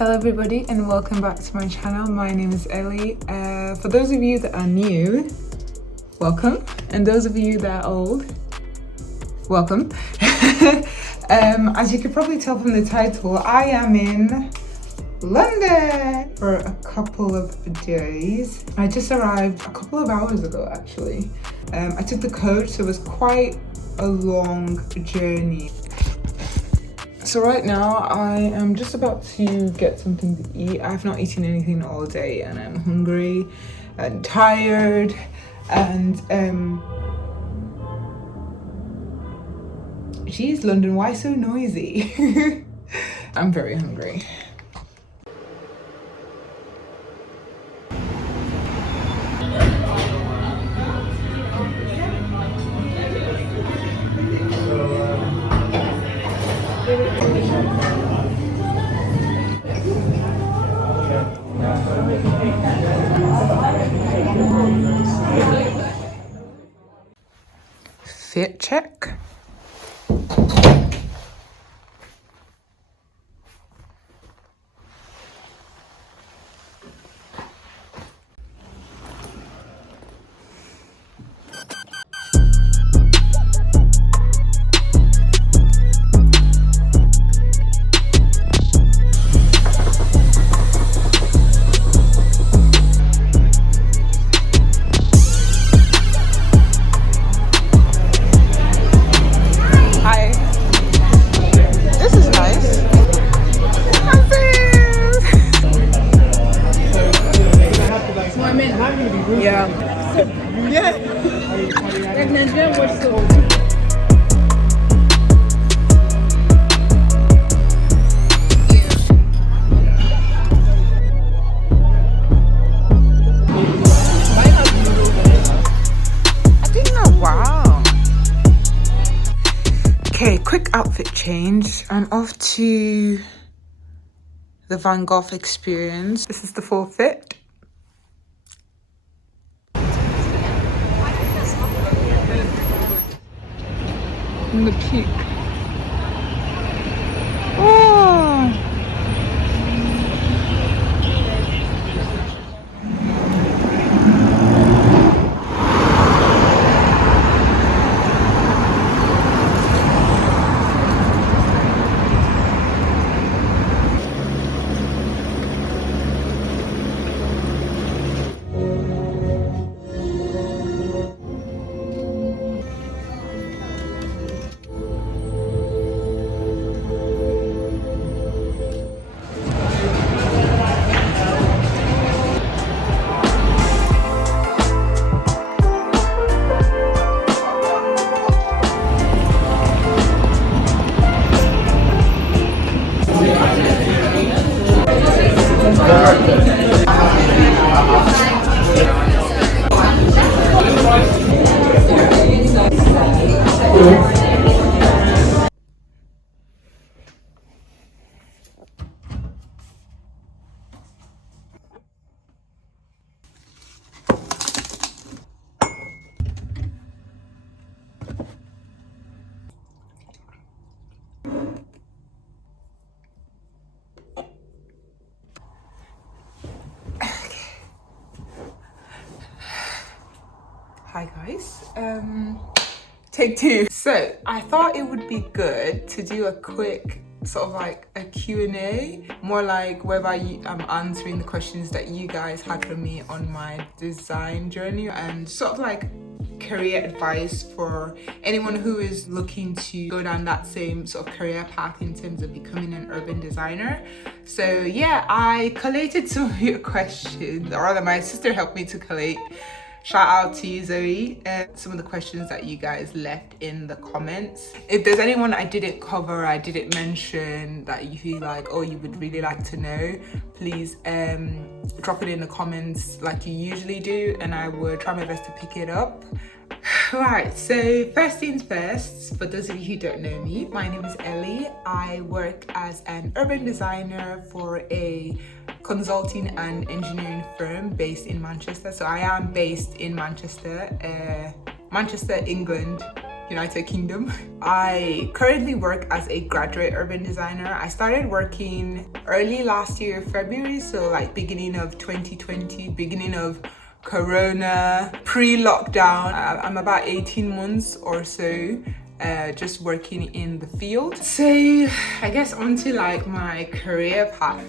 Hello everybody and welcome back to my channel. My name is Ellie. For those of you that are new, welcome, and those of you that are old, welcome. As you could probably tell from the title, I am in London for a couple of days. I just arrived a couple of hours ago actually. I took the coach, so it was quite a long journey. So right now I am just about to get something to eat. I've not eaten anything all day and I'm hungry and tired and geez, London, why so noisy? I'm very hungry. Fit check. Okay, quick outfit change. I'm off to the Van Gogh experience. This is the full fit. And the peak. Oh! Hi guys, take two. So I thought it would be good to do a quick sort of like a Q&A, more like whereby I'm answering the questions that you guys had for me on my design journey, and sort of like career advice for anyone who is looking to go down that same sort of career path in terms of becoming an urban designer. So yeah, I collated some of your questions, or rather my sister helped me to collate. Shout out to you, Zoe, and some of the questions that you guys left in the comments. If there's anyone I didn't cover, I didn't mention, that you feel like, oh, you would really like to know, please drop it in the comments like you usually do, and I will try my best to pick it up. Right, so first things first, for those of you who don't know me, my name is Ellie. I work as an urban designer for a consulting and engineering firm based in Manchester. So I am based in Manchester, England, United Kingdom. I currently work as a graduate urban designer. I started working early last year, February, so like beginning of 2020, beginning of Corona, pre-lockdown. I'm about 18 months or so just working in the field. So I guess onto like my career path.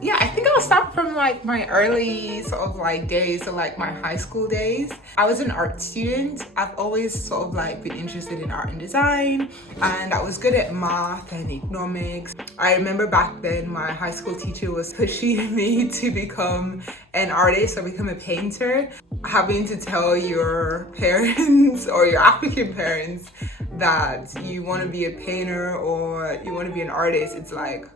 Yeah, I think I'll start from like my early sort of like days, so like my high school days. I was an art student. I've always sort of like been interested in art and design, and I was good at math and economics. I remember back then my high school teacher was pushing me to become an artist or become a painter. Having to tell your parents or your African parents that you want to be a painter or you want to be an artist, it's like,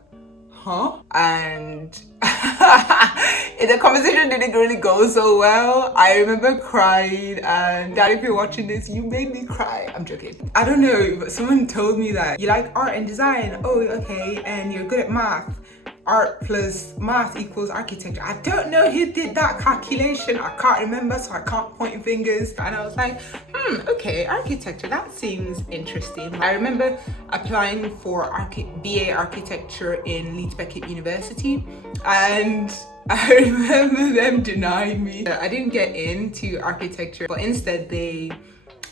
huh? And the conversation didn't really go so well. I remember crying, and Dad, if you're watching this, you made me cry. I'm joking. I don't know, but someone told me that you like art and design. Oh, okay, and you're good at math. Art plus math equals architecture. I don't know who did that calculation. I can't remember, so I can't point fingers. And I was like, okay, architecture, that seems interesting. I remember applying for BA architecture in Leeds Beckett University, and I remember them denying me. I didn't get into architecture, but instead they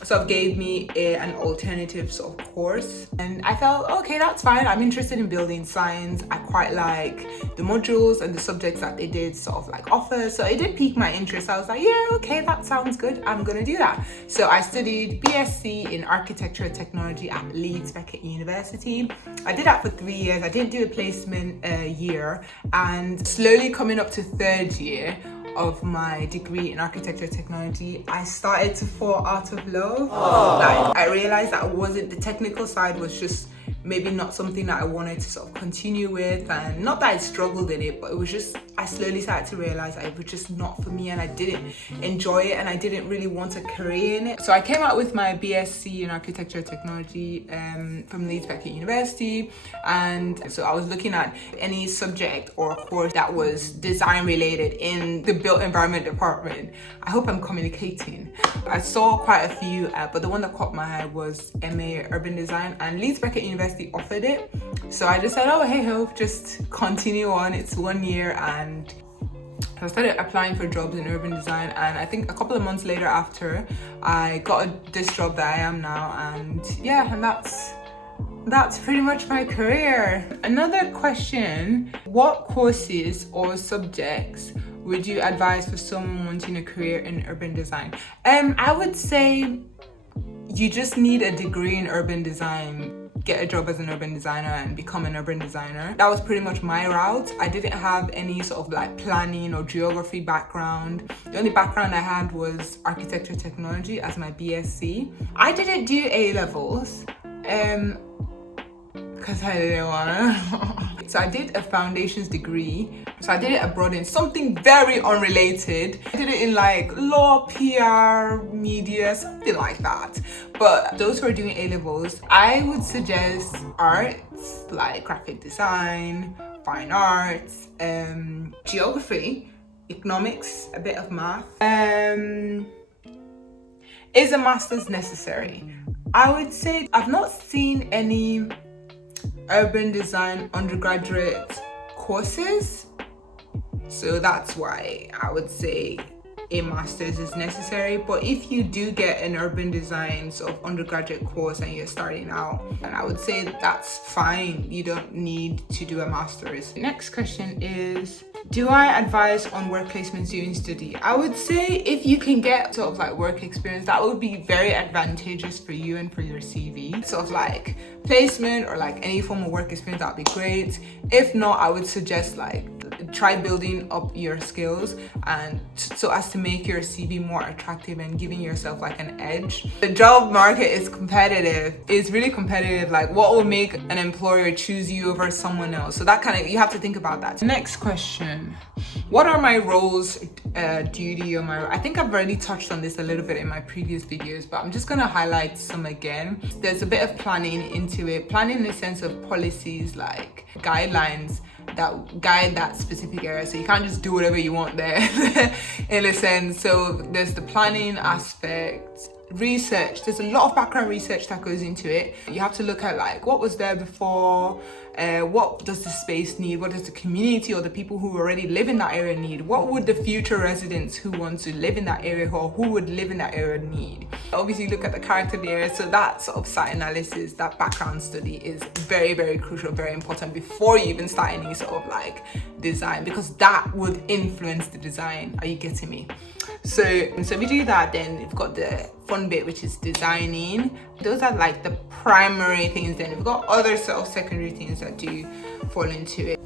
sort of gave me an alternative sort of course, and I felt, okay, that's fine. I'm interested in building science. I quite like the modules and the subjects that they did sort of like offer, so it did pique my interest. I was like, yeah, okay, that sounds good, I'm gonna do that. So I studied BSc in architecture and technology at Leeds Beckett University. I did that for 3 years. I didn't do a placement year, and slowly coming up to third year of my degree in architecture technology, I started to fall out of love. Like, I realized that the technical side was just maybe not something that I wanted to sort of continue with, and not that I struggled in it, but it was just, I slowly started to realize that it was just not for me, and I didn't enjoy it, and I didn't really want a career in it. So I came out with my BSc in architecture technology from Leeds Beckett University, and so I was looking at any subject or course that was design related in the built environment department. I hope I'm communicating. I saw quite a few, but the one that caught my eye was MA Urban Design, and Leeds Beckett University offered it. So I just said, oh, hey ho, just continue on. It's 1 year, and I started applying for jobs in urban design, and I think a couple of months later after, I got this job that I am now, and yeah, and that's pretty much my career. Another question, what courses or subjects would you advise for someone wanting a career in urban design? I would say you just need a degree in urban design. Get a job as an urban designer and become an urban designer. That was pretty much my route. I didn't have any sort of like planning or geography background. The only background I had was architecture technology as my BSc. I didn't do A-levels because I didn't wanna. So I did a foundations degree. So I did it abroad in something very unrelated. I did it in like law, PR, media, something like that. But those who are doing A-levels, I would suggest arts like graphic design, fine arts, geography, economics, a bit of math. Is a master's necessary? I would say I've not seen any urban design undergraduate courses, so that's why I would say a master's is necessary, but if you do get an urban design sort of undergraduate course and you're starting out, and I would say that's fine. You don't need to do a master's. Next question is, do I advise on work placements during study? I would say if you can get sort of like work experience, that would be very advantageous for you and for your CV. Sort of like placement or like any form of work experience, that'd be great. If not, I would suggest like try building up your skills and so as to make your CV more attractive and giving yourself like an edge. The job market is competitive. It's really competitive. Like, what will make an employer choose you over someone else? So that kind of, you have to think about that. Next question. What are my roles, duty or I think I've already touched on this a little bit in my previous videos, but I'm just gonna highlight some again. There's a bit of planning into it. Planning in the sense of policies, like guidelines that guide that specific area. So you can't just do whatever you want there in a sense. So there's the planning aspect. Research, there's a lot of background research that goes into it. You have to look at like what was there before, what does the space need, what does the community or the people who already live in that area need, what would the future residents who want to live in that area or who would live in that area need. Obviously look at the character of the area. So that sort of site analysis, that background study is very, very crucial, very important before you even start any sort of like design, because that would influence the design. Are you getting me? So we do that, then we've got the fun bit, which is designing. Those are like the primary things. Then we've got other sort of secondary things that do fall into it.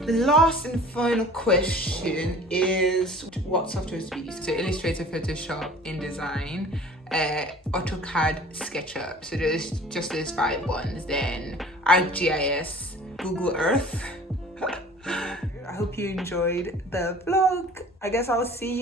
The last and final question is, what softwares do we use? So Illustrator, Photoshop, InDesign, AutoCAD, SketchUp. So there's just those 5 ones. Then ArcGIS, Google Earth. I hope you enjoyed the vlog. I guess I'll see you